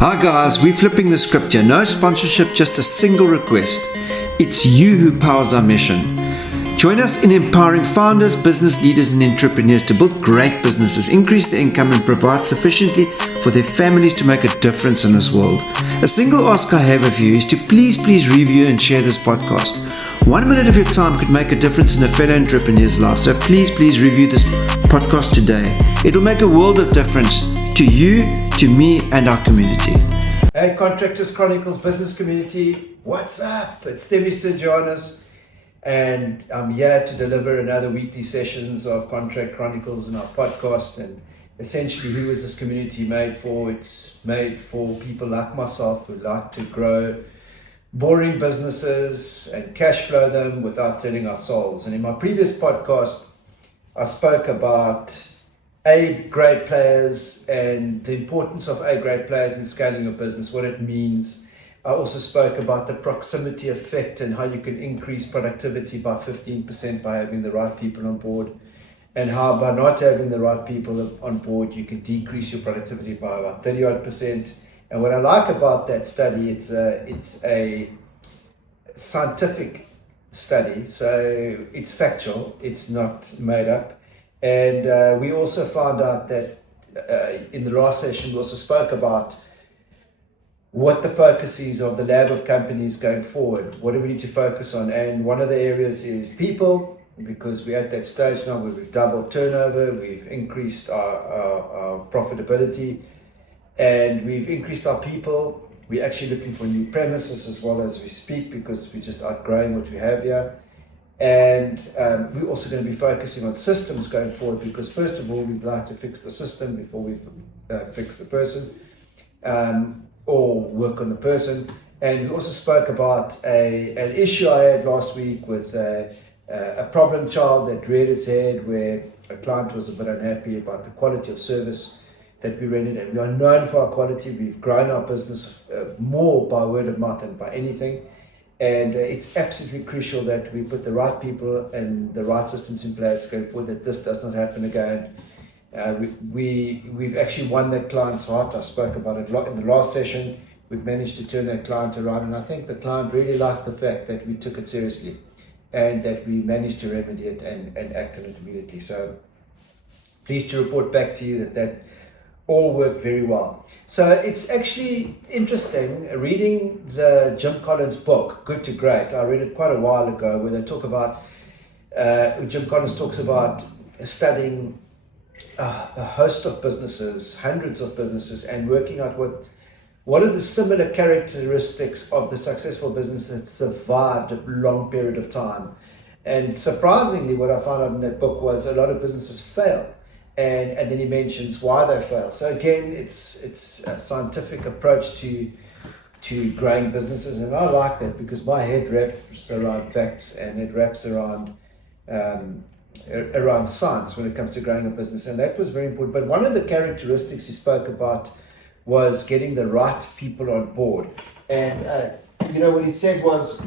Hi guys, we're flipping the script here. No sponsorship, just a single request. It's you who powers our mission. Join us in empowering founders, business leaders and entrepreneurs to build great businesses, increase their income and provide sufficiently for their families to make a difference in this world. A single ask I have of you is to please review and share this podcast. 1 minute of your time could make a difference in a fellow entrepreneur's life, so please review this podcast today. It'll make a world of difference to you, to me and our community. Hey Contractors Chronicles business community, what's up? It's Mr. Johannes and I'm here to deliver another weekly sessions of Contract Chronicles in our podcast. And essentially, who is this community made for? It's made for people like myself who like to grow boring businesses and cash flow them without selling our souls. And in my previous podcast, I spoke about A-grade players and the importance of A-grade players in scaling your business, what it means. I also spoke about the proximity effect and how you can increase productivity by 15% by having the right people on board, and how by not having the right people on board, you can decrease your productivity by about 30-odd%. And what I like about that study, it's a scientific study, so it's factual, it's not made up. And we also found out that in the last session, we also spoke about what the focus is of the lab of companies going forward. What do we need to focus on? And one of the areas is people, because we're at that stage now where we've doubled turnover, we've increased our profitability, and we've increased our people. We're actually looking for new premises as well as we speak, because we're just outgrowing what we have here. And we're also going to be focusing on systems going forward, because first of all, we'd like to fix the system before we fix the person, or work on the person. And we also spoke about an issue I had last week with a problem child that reared its head, where a client was a bit unhappy about the quality of service that we rendered. And we are known for our quality. We've grown our business more by word of mouth than by anything. And it's absolutely crucial that we put the right people and the right systems in place going forward, that this does not happen again. We've actually won that client's heart. I spoke about it in the last session. We've managed to turn that client around, and I think the client really liked the fact that we took it seriously and that we managed to remedy it and act on it immediately. So pleased to report back to you that all worked very well. So it's actually interesting reading the Jim Collins book, Good to Great. I read it quite a while ago, where they talk about, Jim Collins talks about studying a host of businesses, hundreds of businesses, and working out what are the similar characteristics of the successful business that survived a long period of time. And surprisingly, what I found out in that book was a lot of businesses fail. And then he mentions why they fail. So again, it's a scientific approach to growing businesses, and I like that because my head wraps around facts and it wraps around science when it comes to growing a business, and that was very important. But one of the characteristics he spoke about was getting the right people on board. And what he said was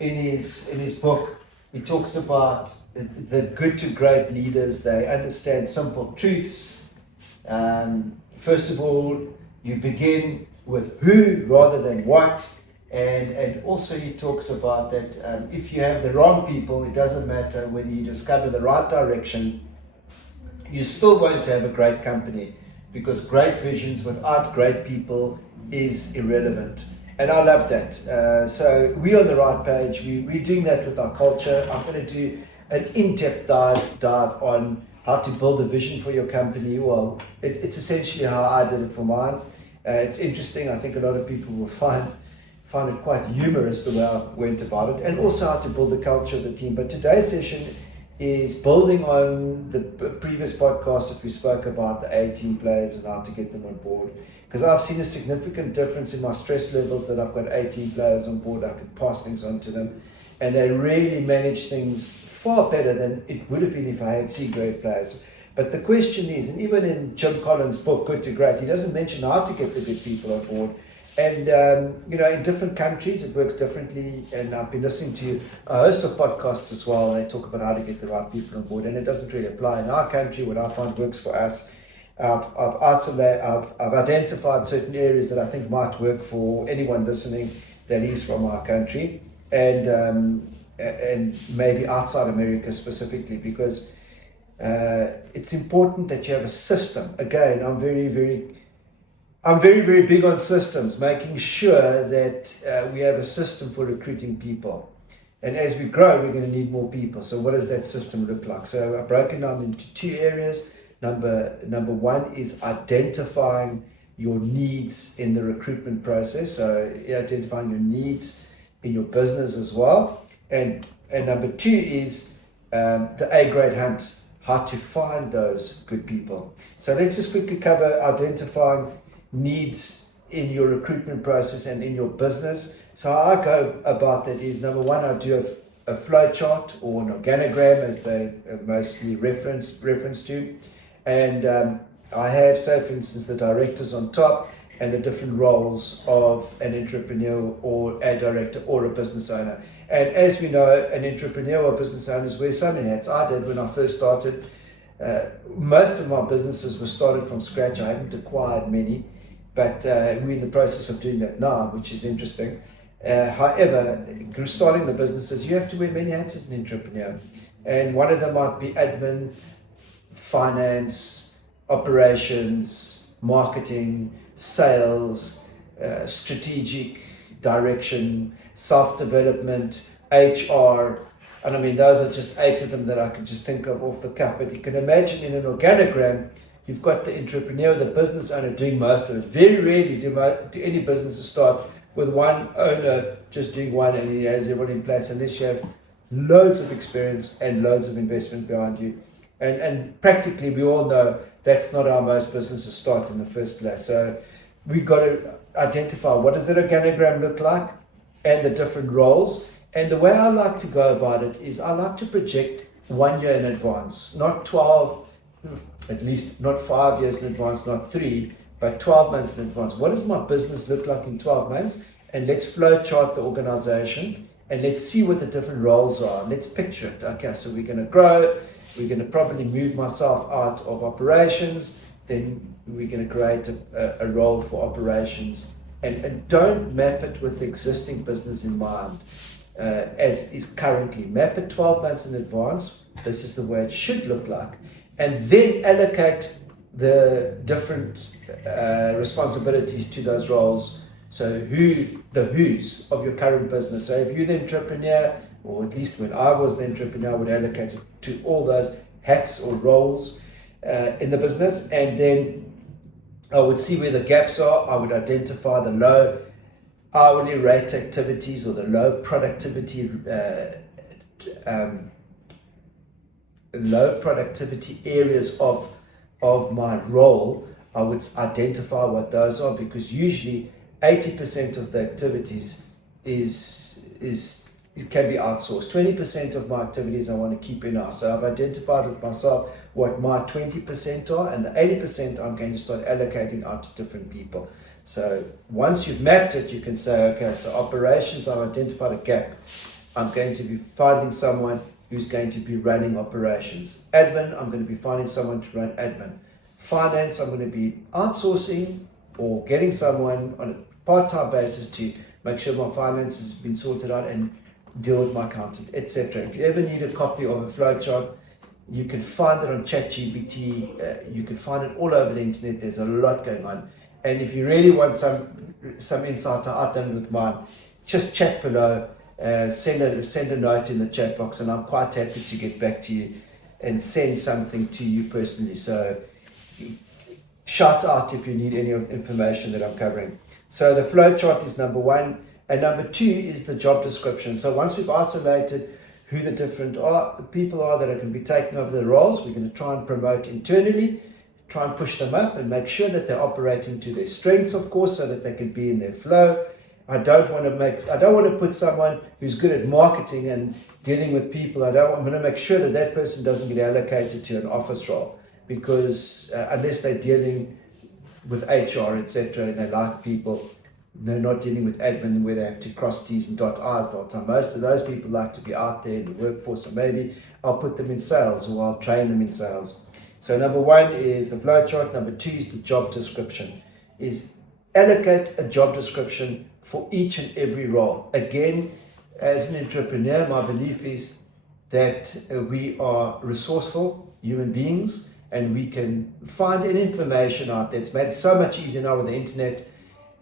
in his book, he talks about the good to great leaders. They understand simple truths. First of all, you begin with who rather than what. And also he talks about that if you have the wrong people, it doesn't matter whether you discover the right direction, you still won't have a great company, because great visions without great people is irrelevant. And I love that. So we're on the right page. We're doing that with our culture. I'm going to do an in-depth dive on how to build a vision for your company. Well, it's essentially how I did it for mine. It's interesting. I think a lot of people will find it quite humorous the way I went about it, and also how to build the culture of the team. But today's session is building on the previous podcast that we spoke about, the A-team players and how to get them on board. Because I've seen a significant difference in my stress levels that I've got 18 players on board. I can pass things on to them, and they really manage things far better than it would have been if I had C-grade players. But the question is, and even in Jim Collins' book, Good to Great, he doesn't mention how to get the good people on board. And, in different countries, it works differently. And I've been listening to a host of podcasts as well. And they talk about how to get the right people on board. And it doesn't really apply in our country. What I find works for us I've identified certain areas that I think might work for anyone listening that is from our country, and maybe outside America specifically, because it's important that you have a system. Again, I'm very big on systems, making sure that we have a system for recruiting people. And as we grow, we're going to need more people. So what does that system look like? So I've broken down into two areas. Number one is identifying your needs in the recruitment process. So identifying your needs in your business as well. And number two is the A-grade hunt, how to find those good people. So let's just quickly cover identifying needs in your recruitment process and in your business. So how I go about that is, number one, I do a flow chart or an organogram, as they are mostly reference to. And I have, say, for instance, the directors on top and the different roles of an entrepreneur or a director or a business owner. And as we know, an entrepreneur or business owners wear so many hats. I did when I first started. Most of my businesses were started from scratch. I hadn't acquired many, but we're in the process of doing that now, which is interesting. However, starting the businesses, you have to wear many hats as an entrepreneur. And one of them might be admin, finance, operations, marketing, sales, strategic direction, self-development, HR. And I mean, those are just 8 of them that I could just think of off the cuff. But you can imagine in an organogram, you've got the entrepreneur, the business owner doing most of it. Very rarely do any businesses start with one owner just doing one and he has everyone in place, unless you have loads of experience and loads of investment behind you. And practically we all know that's not how most businesses start in the first place. So we've got to identify what does that organogram look like and the different roles. And the way I like to go about it is I like to project 1 year in advance, not 12, at least not 5 years in advance, not 3, but 12 months in advance. What does my business look like in 12 months? And let's flow chart the organization and let's see what the different roles are. Let's picture it. Okay, so we're going to grow. We're going to probably move myself out of operations. Then we're going to create a role for operations. And don't map it with the existing business in mind, as is currently. Map it 12 months in advance. This is the way it should look like. And then allocate the different responsibilities to those roles. So the who's of your current business. So if you're the entrepreneur, or at least when I was the entrepreneur, I would allocate it to all those hats or roles in the business. And then I would see where the gaps are. I would identify the low hourly rate activities or the low productivity areas of my role. I would identify what those are, because usually 80% of the activities it can be outsourced. 20% of my activities I want to keep in-house. So I've identified with myself what my 20% are, and the 80% I'm going to start allocating out to different people. So once you've mapped it, you can say, okay, so operations, I've identified a gap. I'm going to be finding someone who's going to be running operations. Admin, I'm going to be finding someone to run admin. Finance, I'm going to be outsourcing or getting someone on a part-time basis to make sure my finances have been sorted out and deal with my accountant, etc. If you ever need a copy of a flowchart, you can find it on ChatGPT. You can find it all over the internet. There's a lot going on. And if you really want some insight, I've done with mine, just chat below, send a note in the chat box, and I'm quite happy to get back to you and send something to you personally. So shout out if you need any information that I'm covering. So the flowchart is number one. And number two is the job description. So once we've isolated who the different people are that are going to be taking over the roles, we're going to try and promote internally, try and push them up and make sure that they're operating to their strengths, of course, so that they can be in their flow. I don't want to put someone who's good at marketing and dealing with people. I'm going to make sure that person doesn't get allocated to an office role, because unless they're dealing with HR, etc., and they like people, they're not dealing with admin where they have to cross T's and dot I's the whole time. Most of those people like to be out there in the workforce, so maybe I'll put them in sales or I'll train them in sales. So number one is the flow chart. Number two is the job description. Is allocate a job description for each and every role. Again, as an entrepreneur, my belief is that we are resourceful human beings, and we can find any information out there. It's made it so much easier now with the internet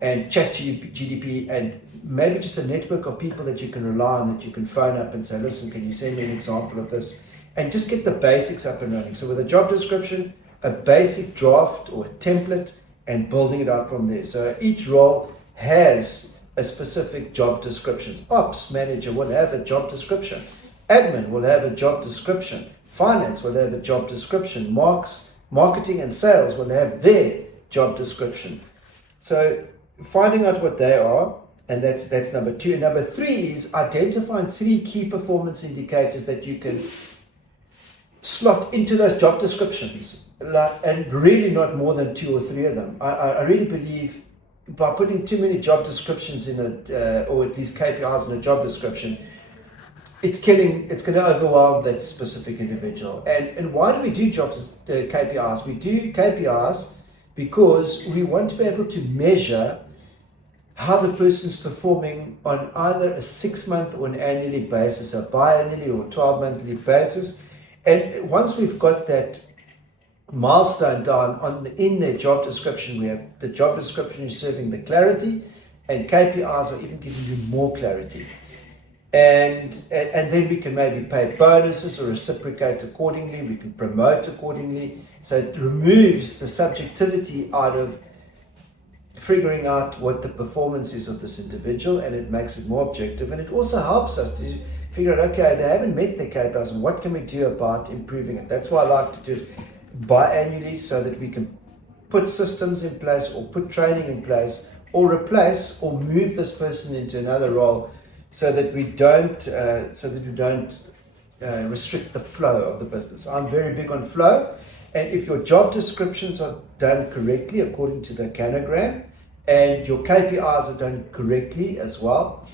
and chat GDP, and maybe just a network of people that you can rely on, that you can phone up and say, listen, can you send me an example of this? And just get the basics up and running. So with a job description, a basic draft or a template, and building it out from there. So each role has a specific job description. Ops manager will have a job description. Admin will have a job description. Finance will have a job description. Marketing and sales will have their job description. So finding out what they are, and that's number two. And number three is identifying 3 key performance indicators that you can slot into those job descriptions, and really not more than 2 or 3 of them. I really believe by putting too many job descriptions in it, or at least KPIs in a job description, it's going to overwhelm that specific individual. And why do we do KPIs? We do KPIs because we want to be able to measure how the person's performing on either a 6-month or an annually basis, a biannually or 12-monthly basis. And once we've got that milestone down in their job description, we have the job description is serving the clarity, and KPIs are even giving you more clarity. And then we can maybe pay bonuses or reciprocate accordingly. We can promote accordingly. So it removes the subjectivity out of figuring out what the performance is of this individual, and it makes it more objective. And it also helps us to figure out, okay, they haven't met their KPIs, and what can we do about improving it? That's why I like to do it biannually, so that we can put systems in place, or put training in place, or replace or move this person into another role, so that we don't restrict the flow of the business. I'm very big on flow, and if your job descriptions are done correctly according to the canogram, and your KPIs are done correctly as well,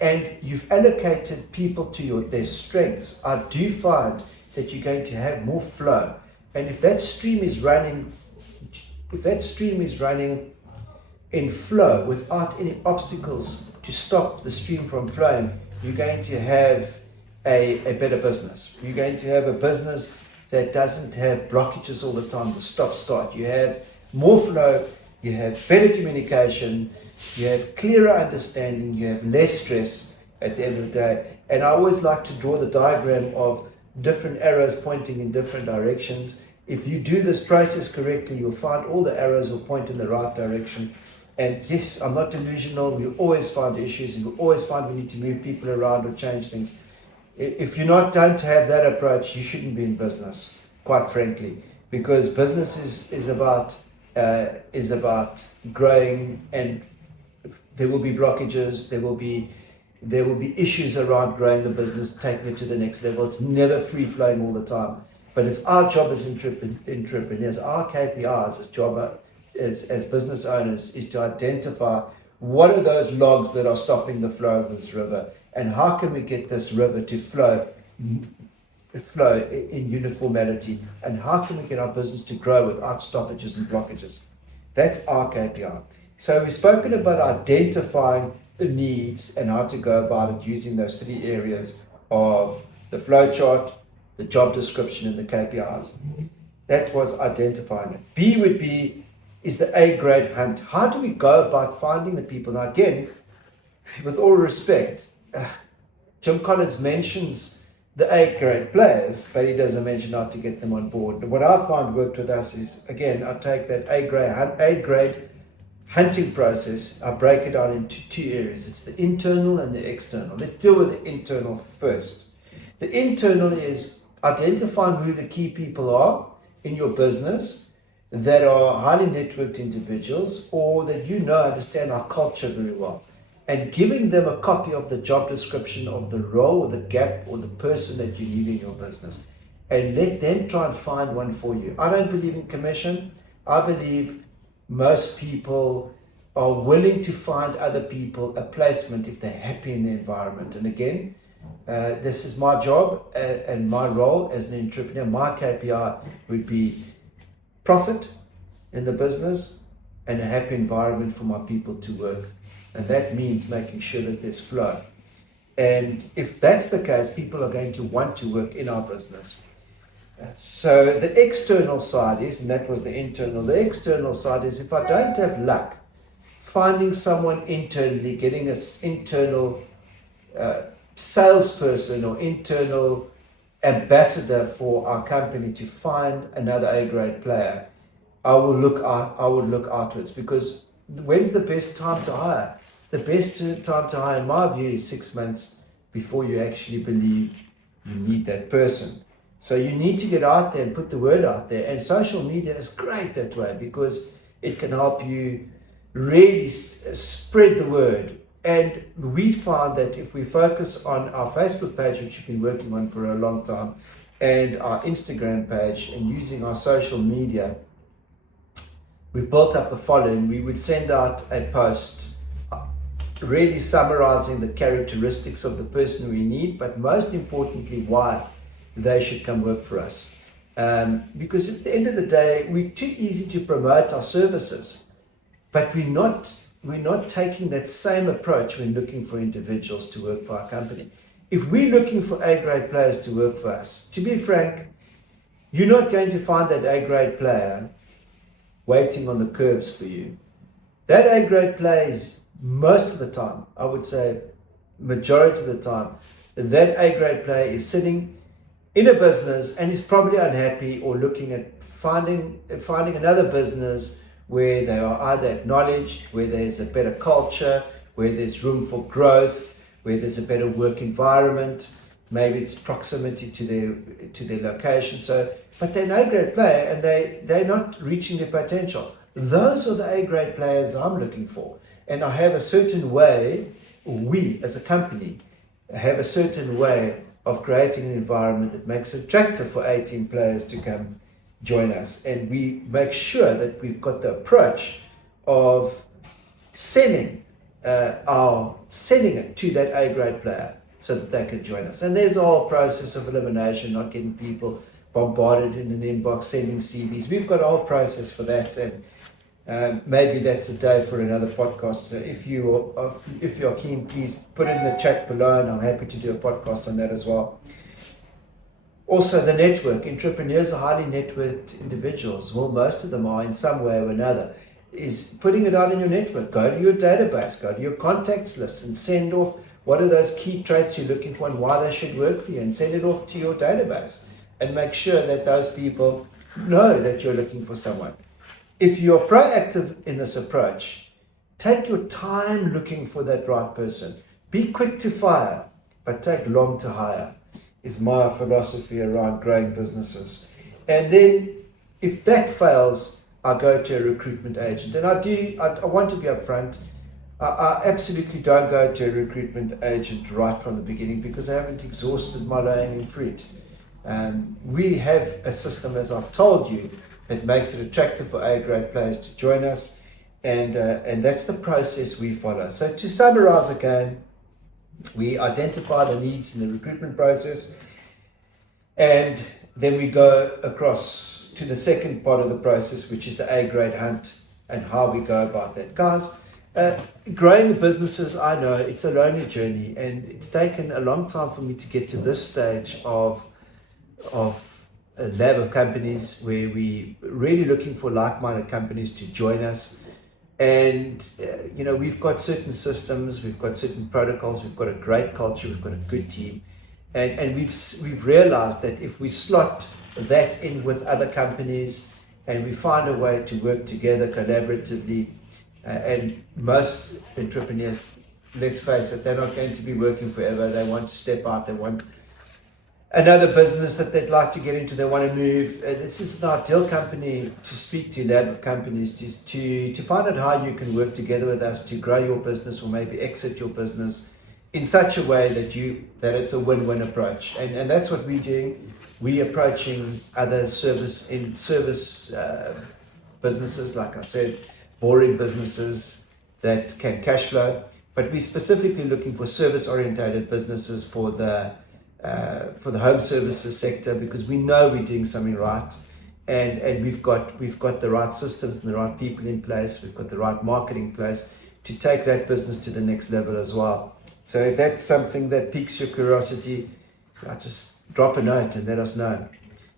and you've allocated people to their strengths, I do find that you're going to have more flow. And if that stream is running in flow without any obstacles to stop the stream from flowing, you're going to have a better business. You're going to have a business that doesn't have blockages all the time, the stop-start. You have more flow, you have better communication, you have clearer understanding, you have less stress at the end of the day. And I always like to draw the diagram of different arrows pointing in different directions. If you do this process correctly, you'll find all the arrows will point in the right direction. And yes, I'm not delusional. We'll always find issues, and we'll always find we need to move people around or change things. If you're not done to have that approach, you shouldn't be in business, quite frankly, because business is about growing, and there will be blockages. There will be issues around growing the business, taking it to the next level. It's never free flowing all the time. But it's our job as entrepreneurs, our KPIs as business owners, is to identify what are those logs that are stopping the flow of this river, and how can we get this river to flow in uniformity, and how can we get our business to grow without stoppages and blockages. That's our KPI. So we've spoken about identifying the needs and how to go about it using those 3 areas of the flow chart, the job description, and the KPIs. That was identifying it. B is the A-grade hunt. How do we go about finding the people? Now again, with all respect, Jim Collins mentions the A-grade players, but he doesn't mention how to get them on board. What I found worked with us is, again, I take that A-grade hunting process, I break it down into 2 areas. It's the internal and the external. Let's deal with the internal first. The internal is identifying who the key people are in your business that are highly networked individuals, or that understand our culture very well, and giving them a copy of the job description of the role or the gap or the person that you need in your business, and let them try and find one for you. I don't believe in commission. I believe most people are willing to find other people a placement if they're happy in the environment. And again, This is my job and my role as an entrepreneur. My KPI would be profit in the business and a happy environment for my people to work. And that means making sure that there's flow. And if that's the case, people are going to want to work in our business. So the external side is, and that was the internal, the external side is if I don't have luck finding someone internally, getting an internal salesperson or internal ambassador for our company to find another A-grade player, I would look outwards, because when's the best time to hire? The best time to hire, in my view, is 6 months before you actually believe you need that person. So you need to get out there and put the word out there. And social media is great that way, because it can help you really spread the word. And we found that if we focus on our Facebook page, which we've been working on for a long time, and our Instagram page, and using our social media, we've built up a following. We would send out a post really summarizing the characteristics of the person we need, but most importantly, why they should come work for us. Because at the end of the day, we're too easy to promote our services, but we're not taking that same approach when looking for individuals to work for our company. If we're looking for A-grade players to work for us, to be frank, you're not going to find that A-grade player waiting on the curbs for you. That A-grade player is, most of the time, I would say majority of the time, that A-grade player is sitting in a business and is probably unhappy, or looking at finding another business where they are either acknowledged, where there's a better culture, where there's room for growth, where there's a better work environment. Maybe it's proximity to their location. So, but they're an A-grade player and they're not reaching their potential. Those are the A-grade players I'm looking for. And I have a certain way, we as a company have a certain way of creating an environment that makes it attractive for 18 players to come join us. And we make sure that we've got the approach of selling it to that A-grade player so that they can join us. And there's a whole process of elimination, not getting people bombarded in an inbox, sending CVs. We've got a whole process for that, and maybe that's a day for another podcast. So if you're keen, please put it in the chat below, and I'm happy to do a podcast on that as well. Also, the network. Entrepreneurs are highly networked individuals. Well, most of them are in some way or another. Is putting it out in your network. Go to your database, go to your contacts list, and send off what are those key traits you're looking for and why they should work for you, and send it off to your database and make sure that those people know that you're looking for someone. If you're proactive in this approach, take your time looking for that right person. Be quick to fire, but take long to hire, is my philosophy around growing businesses. And then if that fails, I go to a recruitment agent. And I want to be upfront. I absolutely don't go to a recruitment agent right from the beginning, because I haven't exhausted my low-hanging fruit. We have a system, as I've told you, that makes it attractive for A-grade players to join us. And that's the process we follow. So to summarize again, we identify the needs in the recruitment process, and then we go across to the second part of the process, which is the A-grade hunt and how we go about that. Guys, growing the businesses, I know it's a lonely journey, and it's taken a long time for me to get to this stage of a lab of companies where we really looking for like-minded companies to join us. And we've got certain systems, we've got certain protocols, we've got a great culture, we've got a good team, and we've realized that if we slot that in with other companies and we find a way to work together collaboratively, and most entrepreneurs, let's face it, they're not going to be working forever. They want to step out, they want another business that they'd like to get into, they want to move. This is an ideal company to speak to, lab of companies, to find out how you can work together with us to grow your business, or maybe exit your business in such a way that it's a win-win approach. And that's what we're doing. We're approaching other service businesses, like I said, boring businesses that can cash flow. but we're specifically looking for service-orientated businesses for the home services sector, because we know we're doing something right, and we've got the right systems and the right people in place. We've got the right marketing in place to take that business to the next level as well. So if that's something that piques your curiosity, just drop a note and let us know.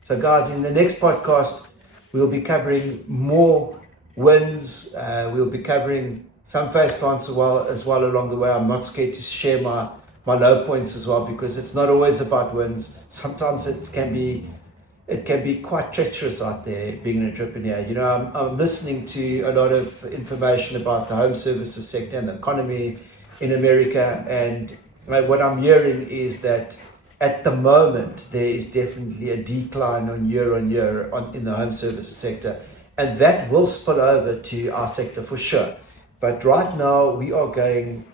So guys, in the next podcast, we'll be covering more wins. We'll be covering some face plants as well along the way. I'm not scared to share my low points as well, because it's not always about wins. Sometimes it can be quite treacherous out there being an entrepreneur. You know, I'm listening to a lot of information about the home services sector and the economy in America, and what I'm hearing is that at the moment there is definitely a decline on year in the home services sector, and that will spill over to our sector for sure. But right now we are going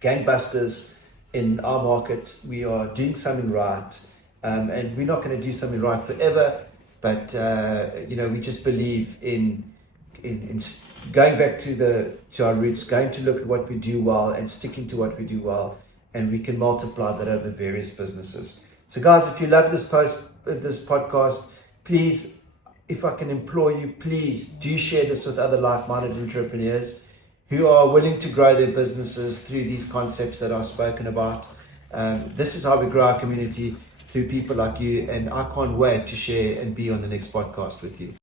gangbusters in our market. We are doing something right, and we're not going to do something right forever, but we just believe in going back to our roots, going to look at what we do well and sticking to what we do well, and we can multiply that over various businesses. So guys, if you love this podcast, please, if I can implore you, please do share this with other like-minded entrepreneurs who are willing to grow their businesses through these concepts that I've spoken about. This is how we grow our community, through people like you, and I can't wait to share and be on the next podcast with you.